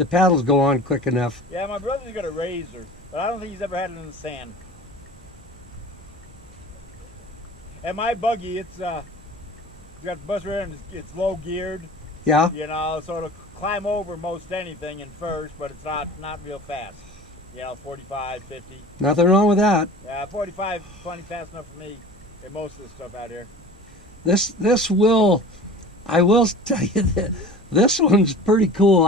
the paddles go on quick enough. Yeah, my brother's got a razor, but I don't think he's ever had it in the sand. And my buggy, it's you got the bus rear and it's low geared. Yeah. You know, so it'll climb over most anything in first, but it's not real fast. You know, 45, 50. Nothing wrong with that. Yeah, 45, plenty fast enough for me in most of the stuff out here. I will tell you that this one's pretty cool.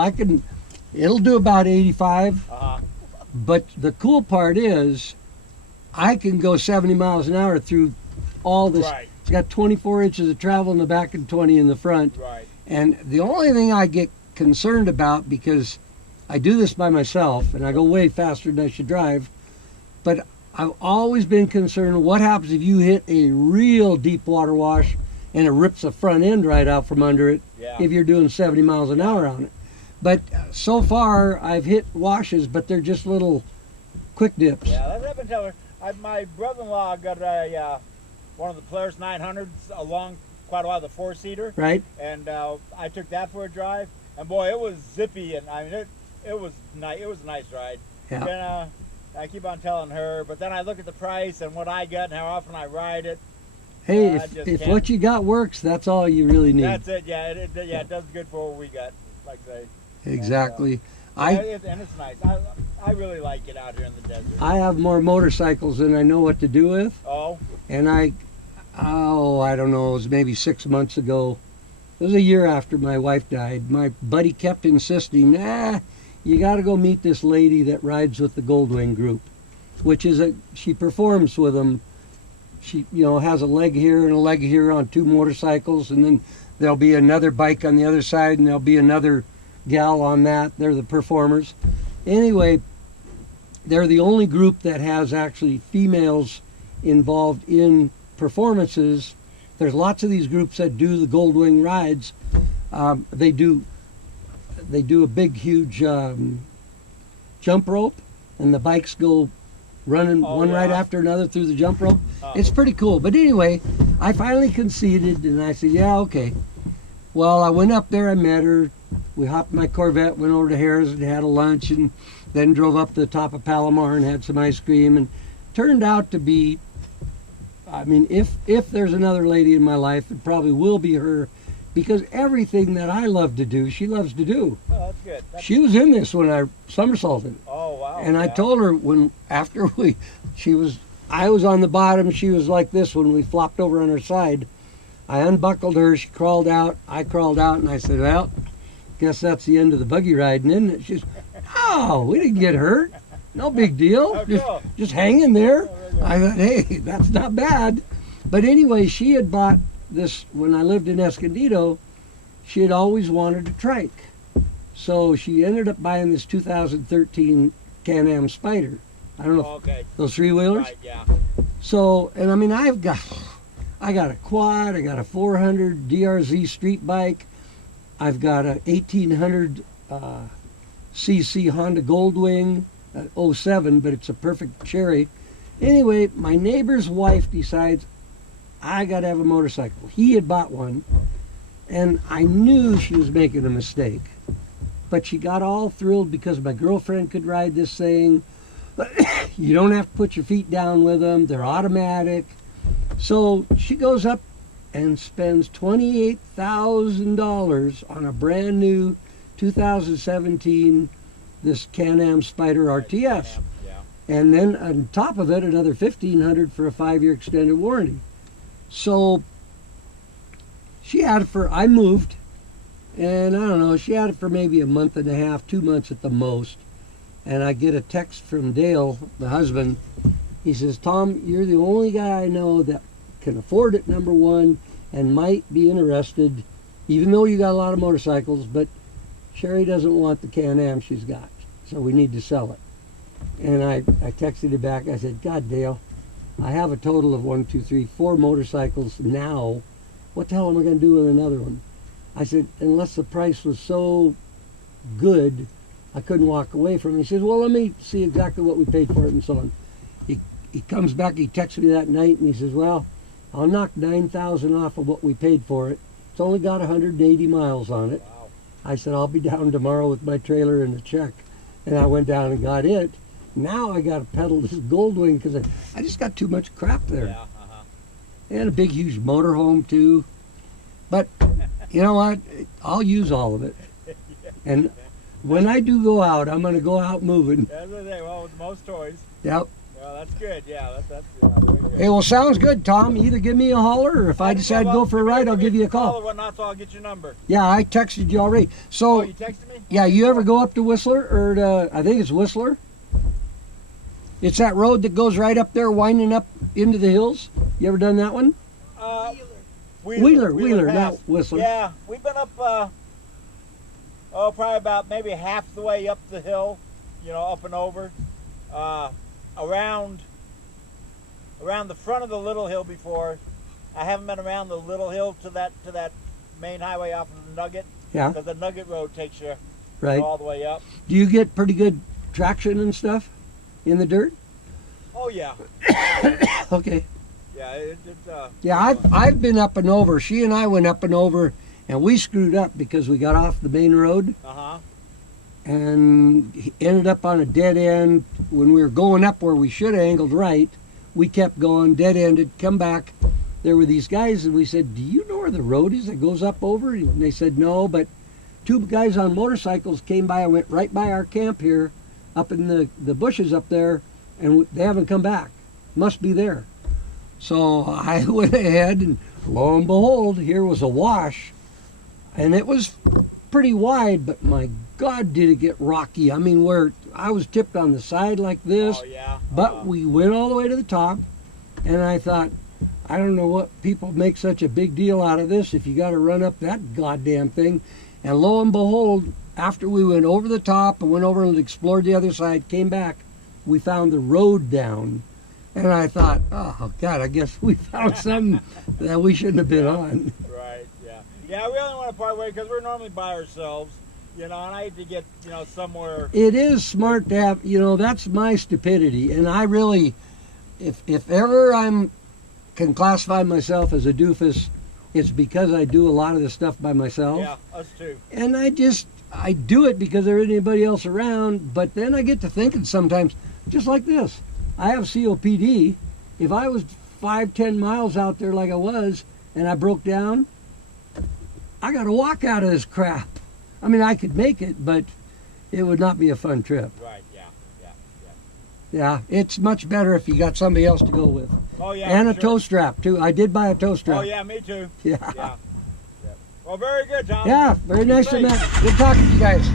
It'll do about 85. But the cool part is, I can go 70 miles an hour through all this. Right. It's got 24 inches of travel in the back and 20 in the front. Right. And the only thing I get concerned about, because I do this by myself and I go way faster than I should drive, but I've always been concerned what happens if you hit a real deep water wash and it rips the front end right out from under it. Yeah. If you're doing 70 miles an hour on it. But so far I've hit washes, but they're just little quick dips. Yeah, that's what I've been telling her. My brother-in-law got one of the Polaris 900s along quite a while, the four-seater. Right. And I took that for a drive, and boy, it was zippy, and I mean it was nice. It was a nice ride. Yeah. Then I keep on telling her, but then I look at the price and what I got and how often I ride it. Hey, if what you got works, that's all you really need. That's it. Yeah, it does good for what we got. Like I say. Exactly. And it's nice. I really like it out here in the desert. I have more motorcycles than I know what to do with. Oh. And I don't know, it was maybe 6 months ago. It was a year after my wife died. My buddy kept insisting, you got to go meet this lady that rides with the Goldwing group, which is she performs with them. She, has a leg here and a leg here on 2 motorcycles, and then there'll be another bike on the other side, and there'll be another gal on that. They're the performers. Anyway, they're the only group that has actually females involved in performances. There's lots of these groups that do the Goldwing rides. They do a big, huge jump rope, and the bikes go running right after another through the jump rope. It's pretty cool. But anyway, I finally conceded, and I said, yeah, okay. Well, I went up there, I met her. We hopped in my Corvette, went over to Harris and had a lunch, and then drove up to the top of Palomar and had some ice cream. And turned out to be, I mean, if there's another lady in my life, it probably will be her, because everything that I love to do, she loves to do. Oh, that's good. She was in this when I somersaulted. Oh, wow. And I told her I was on the bottom, she was like this when we flopped over on her side. I unbuckled her, she crawled out, I crawled out, and I said, well, guess that's the end of the buggy riding, isn't it? She said, oh, we didn't get hurt. No big deal. Oh, cool. Just hanging there. I thought, hey, that's not bad. But anyway, she had bought this, when I lived in Escondido, she had always wanted a trike. So she ended up buying this 2013 Can-Am Spyder. I don't know, those 3-wheelers? Right, yeah. So, and I mean, I got a quad, I got a 400 DRZ street bike, I've got a 1800 cc Honda Goldwing, 07, but it's a perfect cherry. Anyway, my neighbor's wife decides I got to have a motorcycle. He had bought one, and I knew she was making a mistake. But she got all thrilled because my girlfriend could ride this thing. You don't have to put your feet down with them. They're automatic. So she goes up and spends $28,000 on a brand new 2017 this Can-Am Spyder RTS. And then on top of it, another $1,500 for a 5-year extended warranty. So she had it I moved, and I don't know, she had it for maybe a month and a half, 2 months at the most. And I get a text from Dale, the husband. He says, Tom, you're the only guy I know that can afford it, number one, and might be interested, even though you got a lot of motorcycles, but Sherry doesn't want the Can-Am she's got, so we need to sell it. And I texted her back. I said, God, Dale, I have a total of 4 motorcycles now. What the hell am I going to do with another one? I said, unless the price was so good, I couldn't walk away from it. He says, well, let me see exactly what we paid for it and so on. He comes back, he texts me that night, and he says, well, I'll knock $9,000 off of what we paid for it. It's only got 180 miles on it. Wow. I said, I'll be down tomorrow with my trailer and a check. And I went down and got it. Now I got to pedal this Goldwing because I just got too much crap there. Yeah. And a big, huge motorhome, too. But you know what? I'll use all of it. And when I do go out, I'm going to go out moving. That's what they, well, with most toys. Yep. Well, that's good. Yeah, that's very good. Hey, well, sounds good, Tom. Either give me a holler, or if I decide to go for a ride, I'll give you a call. Or whatnot, so I'll get your number. Yeah, I texted you already. So, Oh, you texted me? yeah, you ever go up to Whistler, or to, I think it's Whistler? It's that road that goes right up there, winding up into the hills. You ever done that one? Wheeler, not Whistler. Yeah, we've been up, probably about maybe half the way up the hill, up and over. Around the front of the little hill before. I haven't been around the little hill to that main highway off of the Nugget. Yeah. Because the Nugget Road takes you Right. all the way up. Do you get pretty good traction and stuff in the dirt? Oh yeah. Okay. Yeah. Yeah, I've been up and over. She and I went up and over, and we screwed up because we got off the main road and ended up on a dead end. When we were going up where we should have angled right, we kept going, dead ended, come back. There were these guys, and we said, do you know where the road is that goes up over? And they said no, but two guys on motorcycles came by and went right by our camp here, up in the bushes up there, and they haven't come back. Must be there. So I went ahead, and lo and behold, here was a wash. And it was pretty wide, but my God, did it get rocky. I mean, where I was tipped on the side like this. Oh yeah. But we went all the way to the top, and I thought, I don't know what people make such a big deal out of this if you got to run up that goddamn thing. And lo and behold, after we went over the top and went over and explored the other side, came back, we found the road down. And I thought, oh, God, I guess we found something that we shouldn't have been on. Right, yeah. Yeah, we only want to part way because we're normally by ourselves, and I hate to get, somewhere. It is smart to have, that's my stupidity. And I really, if ever can classify myself as a doofus, it's because I do a lot of this stuff by myself. Yeah, us too. And I do it because there isn't anybody else around, but then I get to thinking sometimes, just like this. I have COPD. If I was 5-10 miles out there like I was, and I broke down, I got to walk out of this crap. I mean, I could make it, but it would not be a fun trip. Right, yeah. Yeah, it's much better if you got somebody else to go with. Oh, yeah. And a sure. toe strap, too. I did buy a toe strap. Oh, yeah, me too. Yeah. Yeah. Well, very good, Tom. Yeah, very nice to meet. Good talking to you guys.